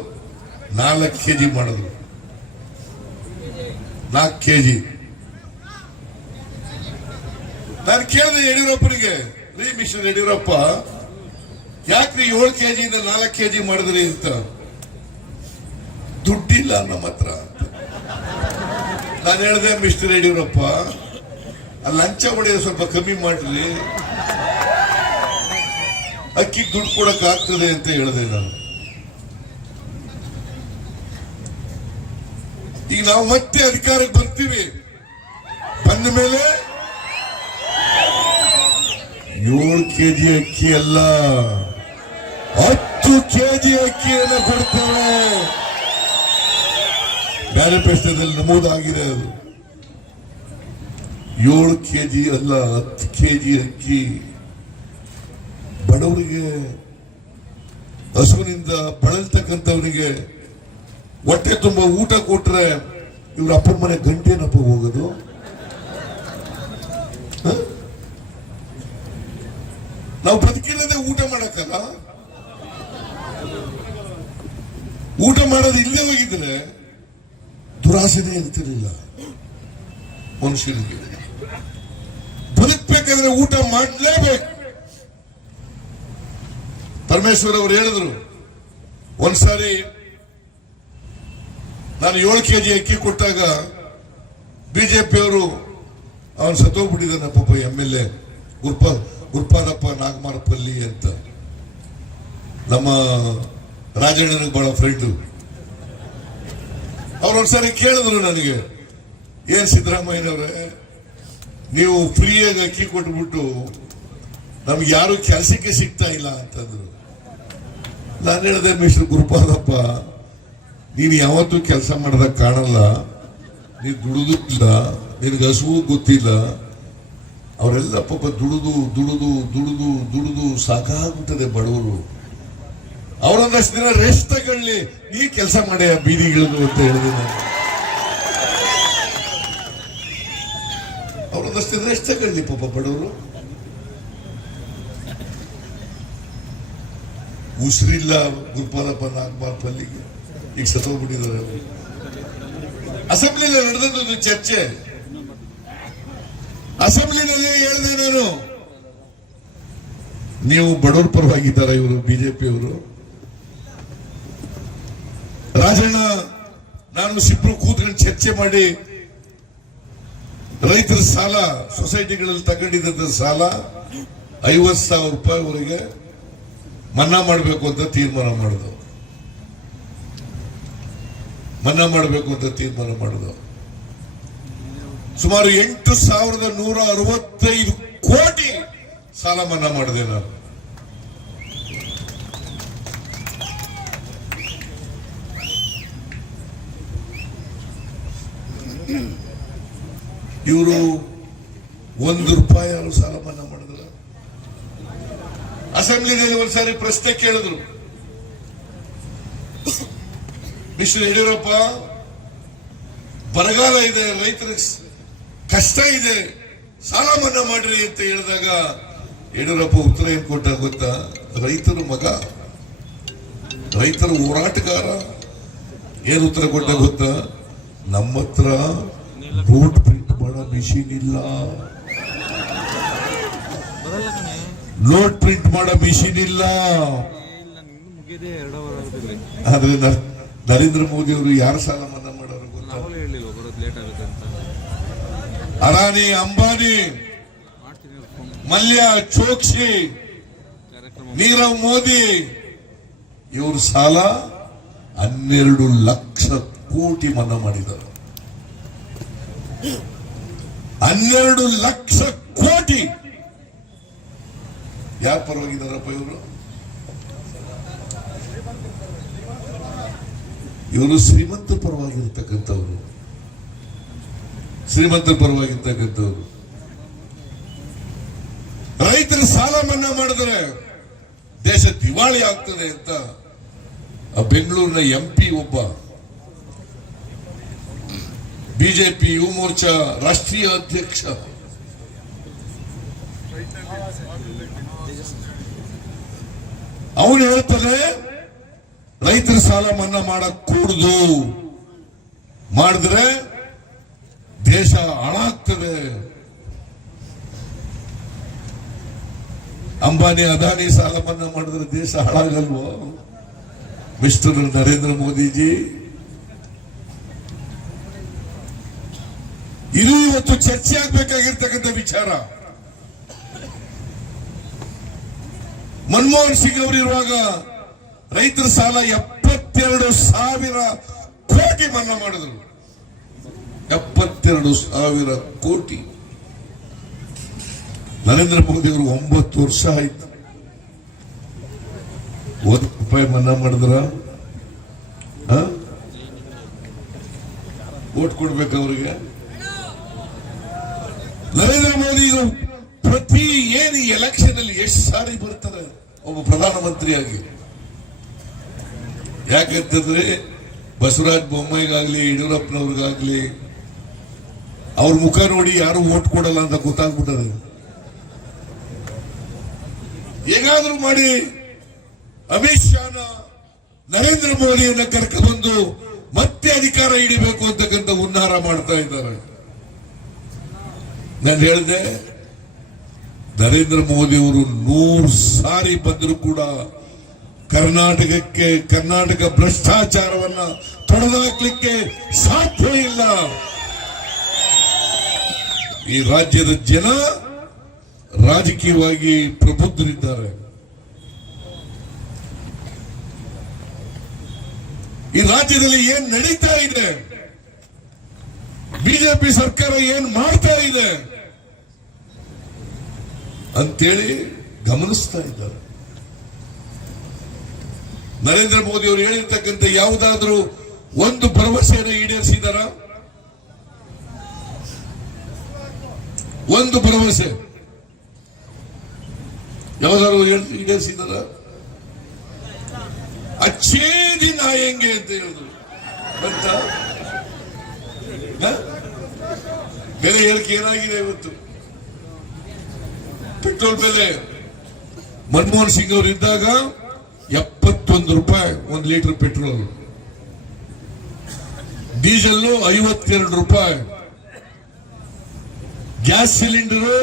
4 kg ಮಾಡಿದ್ರು. 4 kg. ನಾನು ಕೇಳಿದೆ ಯಡಿಯೂರಪ್ಪನಿಗೆ, ರೀ ಮಿಸ್ಟರ್ ಯಡಿಯೂರಪ್ಪ, ಯಾಕ್ರಿ 7 kg ಇಂದ 4 kg ಮಾಡಿದ್ರಿ ಅಂತ? ದುಡ್ಡಿಲ್ಲ ನಮ್ಮ ಹತ್ರ. ನಾನು ಹೇಳಿದೆ ಮಿಸ್ಟರ್ ಯಡಿಯೂರಪ್ಪ ಆ ಲಂಚ ಹೊಡೆಯೋದು ಸ್ವಲ್ಪ ಕಮ್ಮಿ ಮಾಡ್ರಿ, ಅಕ್ಕಿಗೆ ದುಡ್ಡು ಕೊಡಕ್ ಆಗ್ತದೆ ಅಂತ ಹೇಳಿದೆ ನಾನು. ಈಗ ನಾವು ಮತ್ತೆ ಅಧಿಕಾರಕ್ಕೆ ಬರ್ತೀವಿ, ಬಂದ ಮೇಲೆ 7 ಕೆಜಿ ಅಕ್ಕಿ ಅಲ್ಲ 10 ಕೆಜಿ ಅಕ್ಕಿಯನ್ನು ಕೊಡ್ತೇವೆ. ಮ್ಯಾನಿಫೆಸ್ಟೋದಲ್ಲಿ ನಮೂದಾಗಿದೆ ಅದು. 7 ಕೆಜಿ ಅಲ್ಲ 10 ಕೆಜಿ ಅಕ್ಕಿ ಬಡವರಿಗೆ, ಹಸುವಿನಿಂದ ಬಳಲ್ತಕ್ಕಂಥವನಿಗೆ ಹೊಟ್ಟೆ ತುಂಬ ಊಟ ಕೊಟ್ರೆ ಇವ್ರ ಅಪ್ಪನ ಮನೆ ಗಂಟೆನಪ್ಪ ಹೋಗೋದು. ನಾವು ಬದುಕಿಲ್ಲದೆ ಊಟ ಮಾಡಕ್ಕಲ್ಲ, ಊಟ ಮಾಡೋದು ಇಲ್ಲೇ ಹೋಗಿದ್ರೆ ದುರಾಸೆನೇ ಇರ್ತಿರ್ಲಿಲ್ಲ ಮನುಷ್ಯನಿಗೆ. ಬದುಕಬೇಕಾದ್ರೆ ಊಟ ಮಾಡಲೇಬೇಕು. ಪರಮೇಶ್ವರ್ ಅವರು ಹೇಳಿದ್ರು, ಒಂದ್ಸಾರಿ ನಾನು 7 ಕೆಜಿ ಅಕ್ಕಿ ಕೊಟ್ಟಾಗ ಬಿಜೆಪಿಯವರು ಅವನು ಸತ್ತೋಗ್ಬಿಟ್ಟಿದ್ದಾನೆ ಪಾಪ, MLA ಗುರುಪಾದಪ್ಪ ನಾಗಮಾರಪಲ್ಲಿ ಅಂತ, ನಮ್ಮ ರಾಜಣ್ಣನಿಗೆ ಬಹಳ ಫ್ರೆಂಡು. ಅವ್ರೊಂದ್ಸಾರಿ ಕೇಳಿದ್ರು ನನಗೆ, ಏನ್ ಸಿದ್ದರಾಮಯ್ಯನವ್ರೆ ನೀವು ಫ್ರೀಯಾಗಿ ಅಕ್ಕಿ ಕೊಟ್ಬಿಟ್ಟು ನಮ್ಗೆ ಯಾರು ಕೆಲಸಕ್ಕೆ ಸಿಗ್ತಾ ಇಲ್ಲ ಅಂತಂದ್ರು. ನಾನು ಹೇಳಿದೆ, ಮಿಸ್ಟರ್ ಗುರುಪಾದಪ್ಪ ನೀನು ಯಾವತ್ತೂ ಕೆಲಸ ಮಾಡ್ದಾಗ ಕಾಣಲ್ಲ, ನೀನು ದುಡಿದು ಇಲ್ಲ, ನಿನಗೆ ಹಸುವು ಗೊತ್ತಿಲ್ಲ. ಅವರೆಲ್ಲ ಪಾಪ ದುಡಿದು ದುಡಿದು ದುಡಿದು ದುಡಿದು ಸಾಕಾಗ್ಬಿಟ್ಟದೆ ಬಡವರು. ಅವರೊಂದಷ್ಟು ದಿನ ರೆಸ್ಟ್ ತಗೊಳ್ಳಿ, ನೀ ಕೆಲಸ ಮಾಡಿ ಬೀದಿಗಿಳಿದು ಅಂತ ಹೇಳಿದೆ ನಾನು. ಅವರೊಂದಷ್ಟು ದಿನ ರೆಸ್ಟ್ ತಗೊಳ್ಳಿ ಪಾಪ ಬಡವರು. ಉಸಿರಿಲ್ಲ ಗುರುಪಾದಪ್ಪ ನಾಗಮಾರಪಲ್ಲಿಗೆ, ಈಗ ಸತ್ತೋಗ್ಬಿಟ್ಟಿದ್ದಾರೆ. ಅಸೆಂಬ್ಲಿಯಲ್ಲಿ ನಡೆದದ್ದು ಚರ್ಚೆ, ಅಸೆಂಬ್ಲಿನಲ್ಲಿ ಹೇಳಿದೆ ನಾನು, ನೀವು ಬಡವರ ಪರವಾಗಿದ್ದಾರೆ ಇವರು ಬಿಜೆಪಿಯವರು. ರಾಜಣ್ಣ ನಾನು ಸಿಬ್ರು ಕೂತ್ಕೊಂಡು ಚರ್ಚೆ ಮಾಡಿ ರೈತರ ಸಾಲ ಸೊಸೈಟಿಗಳಲ್ಲಿ ತಗೊಂಡಿದ್ದ ಸಾಲ 50,000 ರೂಪಾಯಿವರೆಗೆ ಮನ್ನಾ ಮಾಡಬೇಕು ಅಂತ ತೀರ್ಮಾನ ಮಾಡಿದ್ರು. ಮನ್ನಾ ಮಾಡಬೇಕು ಅಂತ ತೀರ್ಮಾನ ಮಾಡಿದ್ರು. ಸುಮಾರು 8,165 ಕೋಟಿ ಸಾಲ ಮನ್ನಾ ಮಾಡಿದೆ ನಾನು. ಇವರು 1 ರೂಪಾಯಿ ಅವರು ಸಾಲ ಮನ್ನಾ ಮಾಡಿದ್ರು. ಅಸೆಂಬ್ಲಿನಲ್ಲಿ ಒಂದ್ಸಾರಿ ಪ್ರಶ್ನೆ ಕೇಳಿದ್ರು, ಮಿಸ್ಟರ್ ಯಡಿಯೂರಪ್ಪ ಬರಗಾಲ ಇದೆ, ರೈತರಿಗೆ ಕಷ್ಟ ಇದೆ, ಸಾಲ ಮನ್ನಾ ಮಾಡ್ರಿ ಅಂತ ಹೇಳಿದಾಗ ಯಡಿಯೂರಪ್ಪ ಉತ್ತರ ಏನ್ ಕೊಟ್ಟ ಗೊತ್ತಾ? ರೈತರ ಮಗ, ರೈತರ ಹೋರಾಟಗಾರ. ಏನ್ ಉತ್ತರ ಕೊಟ್ಟ ಗೊತ್ತಾ? ನಮ್ಮ ಹತ್ರ ನೋಟ್ ಪ್ರಿಂಟ್ ಮಾಡೋ ಮಿಷಿನ್ ಇಲ್ಲ, ನೋಟ್ ಪ್ರಿಂಟ್ ಮಾಡೋ ಮಿಷಿನ್ ಇಲ್ಲ. ಆದ್ರೆ ನರೇಂದ್ರ ಮೋದಿ ಅವರು ಯಾರು ಸಾಲ ಮನ್ನಾ ಮಾಡೋರು ಗೊತ್ತಾ? ಅದಾನಿ, ಅಂಬಾನಿ, ಮಲ್ಯ, ಚೋಕ್ಸಿ, ನೀರವ್ ಮೋದಿ ಇವರು ಸಾಲ 12 ಲಕ್ಷ ಕೋಟಿ ಮನ್ನಾ ಮಾಡಿದ್ದಾರೆ. 12 ಲಕ್ಷ ಕೋಟಿ. ಯಾರ ಪರವಾಗಿದ್ದಾರಪ್ಪ ಇವರು? ಇವರು ಶ್ರೀಮಂತರ ಪರವಾಗಿರ್ತಕ್ಕಂಥವ್ರು, ಶ್ರೀಮಂತರ ಪರವಾಗಿರ್ತಕ್ಕಂಥವ್ರು. ರೈತರ ಸಾಲ ಮನ್ನಾ ಮಾಡಿದ್ರೆ ದೇಶ ದಿವಾಳಿ ಆಗ್ತದೆ ಅಂತ ಬೆಂಗಳೂರಿನ MP ಒಬ್ಬ ಬಿಜೆಪಿ ಯುವ ಮೋರ್ಚಾ ರಾಷ್ಟ್ರೀಯ ಅಧ್ಯಕ್ಷ ಅವನು ಹೇಳ್ತಾನೆ, ರೈತರ ಸಾಲ ಮನ್ನಾ ಮಾಡಕ್ ಕೂಡುದು, ಮಾಡಿದ್ರೆ ದೇಶ ಹಾಳಾಗ್ತದೆ. ಅಂಬಾನಿ, ಅದಾನಿ ಸಾಲ ಮನ್ನಾ ಮಾಡಿದ್ರೆ ದೇಶ ಹಾಳಾಗಲ್ವೋ? ಮಿಸ್ಟರ್ ನರೇಂದ್ರ ಮೋದಿಜಿ, ಇದು ಇವತ್ತು ಚರ್ಚೆ ಆಗ್ಬೇಕಾಗಿರ್ತಕ್ಕಂಥ ವಿಚಾರ. ಮನಮೋಹನ್ ಸಿಂಗ್ ಅವರಿರುವಾಗ ರೈತರ ಸಾಲ 72,000 ಕೋಟಿ ಮನ್ನಾ ಮಾಡಿದ್ರು. 72,000 ಕೋಟಿ. ನರೇಂದ್ರ ಮೋದಿ ಅವರು 9 ವರ್ಷ ಆಯ್ತು. 1 ರೂಪಾಯಿ ಮನ್ನಾ ಮಾಡಿದ್ರ? ಓಟ್ ಕೊಡ್ಬೇಕು ಅವರಿಗೆ. ನರೇಂದ್ರ ಮೋದಿ ಪ್ರತಿ ಏನು ಎಲೆಕ್ಷನ್ ಅಲ್ಲಿ ಎಷ್ಟು ಸಾರಿ ಬರ್ತಾರೆ ಒಬ್ಬ ಪ್ರಧಾನಮಂತ್ರಿಯಾಗಿ. ಯಾಕಂತಂದ್ರೆ ಬಸವರಾಜ ಬೊಮ್ಮಾಯಿಗಾಗ್ಲಿ ಯಡಿಯೂರಪ್ಪನವ್ರಿಗಾಗ್ಲಿ ಅವ್ರ ಮುಖ ನೋಡಿ ಯಾರು ಓಟ್ ಕೊಡಲ್ಲ ಅಂತ ಗೊತ್ತಾಗ್ಬಿಟ್ಟದೆ. ಹೇಗಾದ್ರೂ ಮಾಡಿ ಅಮಿತ್ ಶಾನ ನರೇಂದ್ರ ಮೋದಿಯನ್ನ ಕರ್ಕೊಂಡ್ಬಂದು ಮತ್ತೆ ಅಧಿಕಾರ ಹಿಡಿಬೇಕು ಅಂತಕ್ಕಂಥ ಹುನ್ನಾರ ಮಾಡ್ತಾ ಇದ್ದಾರೆ. ನಾನು ಹೇಳಿದೆ, ನರೇಂದ್ರ ಮೋದಿ ಅವರು 100 ಸಾರಿ ಬಂದರೂ ಕೂಡ ಕರ್ನಾಟಕ ಭ್ರಷ್ಟಾಚಾರವನ್ನ ತೊಡೆದುಹಾಕ್ಲಿಕ್ಕೆ ಸಾಧ್ಯ ಇಲ್ಲ. ಈ ರಾಜ್ಯದ ಜನ ರಾಜಕೀಯವಾಗಿ ಪ್ರಬುದ್ಧರಿದ್ದಾರೆ. ಈ ರಾಜ್ಯದಲ್ಲಿ ಏನ್ ನಡೀತಾ ಇದೆ, ಬಿಜೆಪಿ ಸರ್ಕಾರ ಏನ್ ಮಾಡ್ತಾ ಇದೆ ಅಂತೇಳಿ ಗಮನಿಸ್ತಾ ಇದ್ದಾರೆ. ನರೇಂದ್ರ ಮೋದಿ ಅವರು ಹೇಳಿರ್ತಕ್ಕಂಥ ಯಾವುದಾದ್ರೂ ಒಂದು ಭರವಸೆಯನ್ನು ಈಡೇರಿಸಿದಾರ? ಒಂದು ಭರವಸೆ ಯಾವ್ದಾದ್ರು ಈಡೇರಿಸಿದಾರ? ಅಚ್ಚೇ ದಿನ ಆಯಂಗೆ ಅಂತ ಹೇಳಿದ್ರು. ಅಂತ ಬೆಲೆ ಏರಿಕೆ ಏನಾಗಿದೆ ಇವತ್ತು? ಪೆಟ್ರೋಲ್ ಬೆಲೆ ಮನಮೋಹನ್ ಸಿಂಗ್ ಅವರು ಇದ್ದಾಗ 71 ರೂಪಾಯಿ 1 ಲೀಟರ್ ಪೆಟ್ರೋಲ್, ಡೀಸೆಲ್ 52 ರೂಪಾಯಿ, ಗ್ಯಾಸ್ ಸಿಲಿಂಡರು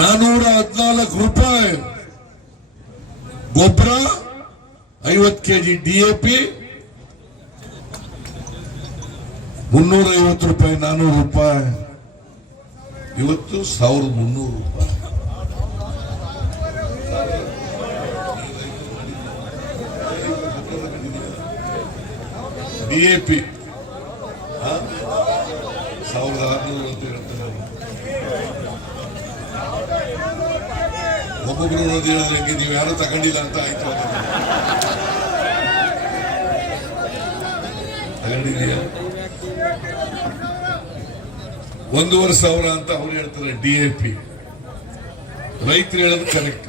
414 ರೂಪಾಯಿ, ಗೊಬ್ಬರ 50 ಕೆಜಿ DAP 350 ರೂಪಾಯಿ, 400 ರೂಪಾಯಿ, ಇವತ್ತು 1300 ರೂಪಾಯಿ. DAP 1600 ಅಂತ ಹೇಳ್ತಾರೆ. ಒಬ್ಬೊಬ್ರು ನೋಡಿ ಹೇಳಿದ್ರೆ ನೀವು ಯಾರು ತಗೊಂಡಿಲ್ಲ ಅಂತ ಆಯ್ತು. ತಗೊಂಡಿದೀಯ 1,500 ಅಂತ ಅವ್ರು ಹೇಳ್ತಾರೆ DAP. ರೈತರು ಹೇಳೋದು ಕರೆಕ್ಟ್.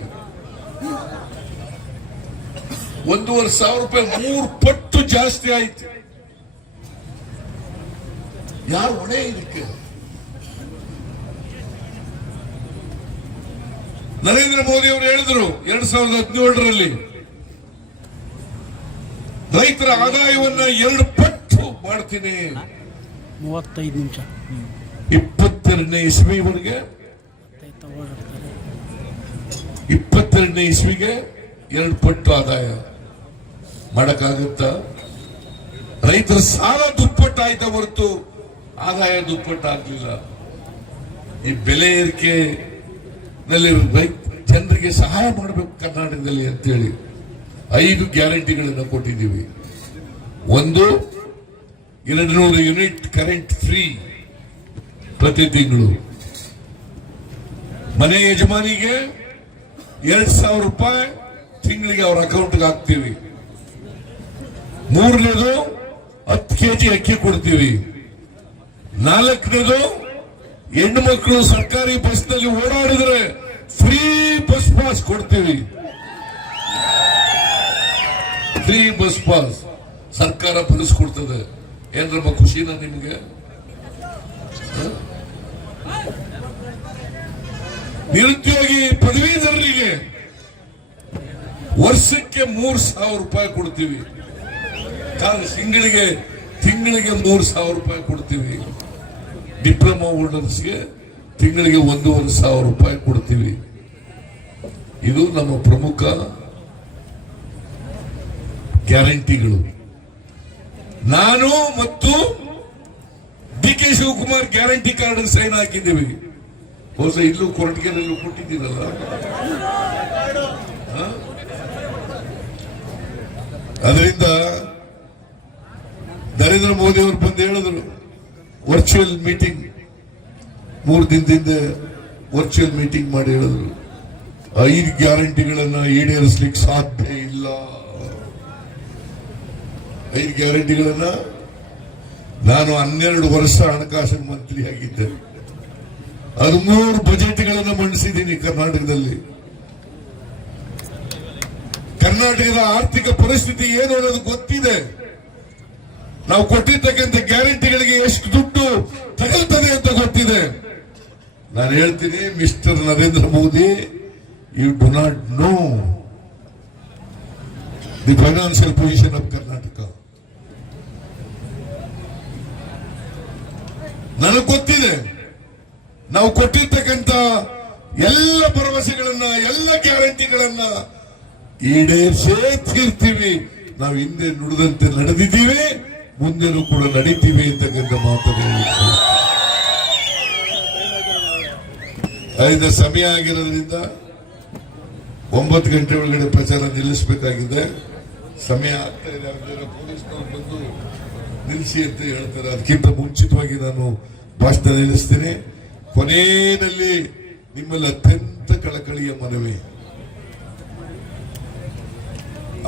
1,500 ರೂಪಾಯಿ 3 ಪಟ್ಟು ಜಾಸ್ತಿ ಆಯ್ತು. ಯಾರು ಹೊಣೆ ಇದಕ್ಕೆ? ನರೇಂದ್ರ ಮೋದಿ ಅವರು ಹೇಳಿದ್ರು 2017ರಲ್ಲಿ ರೈತರ ಆದಾಯವನ್ನ 2 ಪಟ್ಟು ಮಾಡ್ತೀನಿ. 35 ನಿಮಿಷ 22ನೇ ಇಸ್ವಿವರೆಗೆ 22ನೇ ಇಸ್ವಿಗೆ 2 ಪಟ್ಟು ಆದಾಯ ಮಾಡಕ್ಕಾಗುತ್ತಾ? ರೈತರ ಸಾಲ ದುಪ್ಪಟ್ಟಾಯ್ತಾ ಹೊರತು ಆದಾಯ ದುಪ್ಪಟ್ಟಾಗ್ಲಿಲ್ಲ. ಈ ಬೆಲೆ ಏರಿಕೆ ನಲ್ಲಿ ಜನರಿಗೆ ಸಹಾಯ ಮಾಡಬೇಕು ಕರ್ನಾಟಕದಲ್ಲಿ ಅಂತೇಳಿ 5 ಗ್ಯಾರಂಟಿಗಳನ್ನು ಕೊಟ್ಟಿದ್ದೀವಿ. 1, 200 ಯೂನಿಟ್ ಕರೆಂಟ್ ಫ್ರೀ ಪ್ರತಿ ತಿಂಗಳು. ಮನೆ ಯಜಮಾನಿಗೆ 2,000 ರೂಪಾಯಿ ತಿಂಗಳಿಗೆ ಅವರ ಅಕೌಂಟ್ಗೆ ಹಾಕ್ತೀವಿ. 3ನೇದು 10 ಕೆಜಿ ಅಕ್ಕಿ ಕೊಡ್ತೀವಿ. 4ನೇದು ಹೆಣ್ಣು ಮಕ್ಕಳು ಸರ್ಕಾರಿ ಬಸ್ ನಲ್ಲಿ ಓಡಾಡಿದ್ರೆ ಫ್ರೀ ಬಸ್ ಪಾಸ್ ಕೊಡ್ತೀವಿ. ಫ್ರೀ ಬಸ್ ಪಾಸ್ ಸರ್ಕಾರ ಬರೆಸ್ಕೊಡ್ತದೆ. ಏನ್ರಮ್ಮ ಖುಷಿನ ನಿಮ್ಗೆ? ನಿರುದ್ಯೋಗಿ ಪದವೀಧರರಿಗೆ ವರ್ಷಕ್ಕೆ 3,000 ರೂಪಾಯಿ ಕೊಡ್ತೀವಿ. ತಿಂಗಳಿಗೆ 3,000 ರೂಪಾಯಿ ಕೊಡ್ತೀವಿ. ಡಿಪ್ಲೊಮಾ ಹೋಲ್ಡರ್ಸ್ಗೆ ತಿಂಗಳಿಗೆ 1,500 ರೂಪಾಯಿ ಕೊಡ್ತೀವಿ. ಇದು ನಮ್ಮ ಪ್ರಮುಖ ಗ್ಯಾರಂಟಿಗಳು. ನಾನು ಮತ್ತು D K. Shivakumar guarantee card sign ಹಾಕಿದ್ದೀವಿ. ಹೊಸ ಇಲ್ಲೂ ಕೊರಟಗೆರೆಲ್ಲೂ ಕೊಟ್ಟಿದ್ದೀರಲ್ಲ. ಅದರಿಂದ ನರೇಂದ್ರ ಮೋದಿ ಅವರು ಬಂದು ಹೇಳಿದ್ರು, ವರ್ಚುವಲ್ ಮೀಟಿಂಗ್ 3 ದಿನದಿಂದ ವರ್ಚುವಲ್ ಮೀಟಿಂಗ್ ಮಾಡಿ ಹೇಳಿದ್ರು 5 ಗ್ಯಾರಂಟಿಗಳನ್ನ ಈಡೇರಿಸಲಿಕ್ಕೆ ಸಾಧ್ಯ ಇಲ್ಲ. 5 ಗ್ಯಾರಂಟಿಗಳನ್ನ ನಾನು 12 ವರ್ಷ ಹಣಕಾಸು ಮಂತ್ರಿ ಆಗಿದ್ದೆ. 13 ಬಜೆಟ್ಗಳನ್ನು ಮಂಡಿಸಿದ್ದೀನಿ ಕರ್ನಾಟಕದಲ್ಲಿ. ಕರ್ನಾಟಕದ ಆರ್ಥಿಕ ಪರಿಸ್ಥಿತಿ ಏನು ಅನ್ನೋದು ಗೊತ್ತಿದೆ. ನಾವು ಕೊಟ್ಟಿರ್ತಕ್ಕಂಥ ಗ್ಯಾರಂಟಿಗಳಿಗೆ ಎಷ್ಟು ದುಡ್ಡು ತಗೊಳ್ತದೆ ಅಂತ ಗೊತ್ತಿದೆ. ನಾನು ಹೇಳ್ತೀನಿ, mister Narendra Modi, you do not know the financial position of Karnataka. ನನಗೆ ಗೊತ್ತಿದೆ. ನಾವು ಕೊಟ್ಟಿರ್ತಕ್ಕಂಥ ಎಲ್ಲ ಭರವಸೆಗಳನ್ನ, ಎಲ್ಲ ಗ್ಯಾರಂಟಿಗಳನ್ನ ಈಡೇರಿಸೇ ತೀರ್ತೀವಿ. ನಾವು ಹಿಂದೆ ನುಡಿದಂತೆ ನಡೆದಿದ್ದೀವಿ, ಮುಂದೆನೂ ಕೂಡ ನಡೀತೀವಿ ಅಂತಕ್ಕಂಥ ಮಾತನ್ನು ಹೇಳಿದ್ರು. ಐದು ಸಮಯ ಆಗಿರೋದ್ರಿಂದ 9 ಗಂಟೆ ಒಳಗಡೆ ಪ್ರಚಾರ ನಿಲ್ಲಿಸಬೇಕಾಗಿದೆ. ಸಮಯ ಆಗ್ತಾ ಇದೆ. ಪೊಲೀಸ್ನವರು ಬಂದು ನಿಲ್ಲಿಸಿ ಅಂತ ಹೇಳ್ತಾರೆ. ಅದಕ್ಕಿಂತ ಮುಂಚಿತವಾಗಿ ನಾನು ಭಾಷಣ ನಿಲ್ಲಿಸ್ತೀನಿ. ಕೊನೆಯಲ್ಲಿ ನಿಮ್ಮಲ್ಲಿ ಅತ್ಯಂತ ಕಳಕಳಿಯ ಮನವಿ,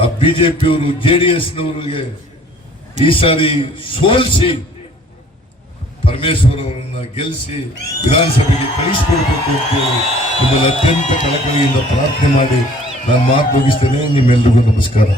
ಆ ಬಿಜೆಪಿಯವರು ಜೆಡಿಎಸ್ನವರಿಗೆ ಈ ಸಾರಿ ಸೋಲಿಸಿ ಪರಮೇಶ್ವರ್ ಅವರನ್ನ ಗೆಲ್ಲಿಸಿ ವಿಧಾನಸಭೆಗೆ ಕಳಿಸಿಕೊಡ್ಬೇಕು ಅಂತ ನಿಮ್ಮಲ್ಲಿ ಅತ್ಯಂತ ಕಳಕಳಿಯಿಂದ ಪ್ರಾರ್ಥನೆ ಮಾಡಿ ನಾನು ಮಾತು ಮುಗಿಸ್ತೇನೆ. ನಿಮ್ಮೆಲ್ಲರಿಗೂ ನಮಸ್ಕಾರ.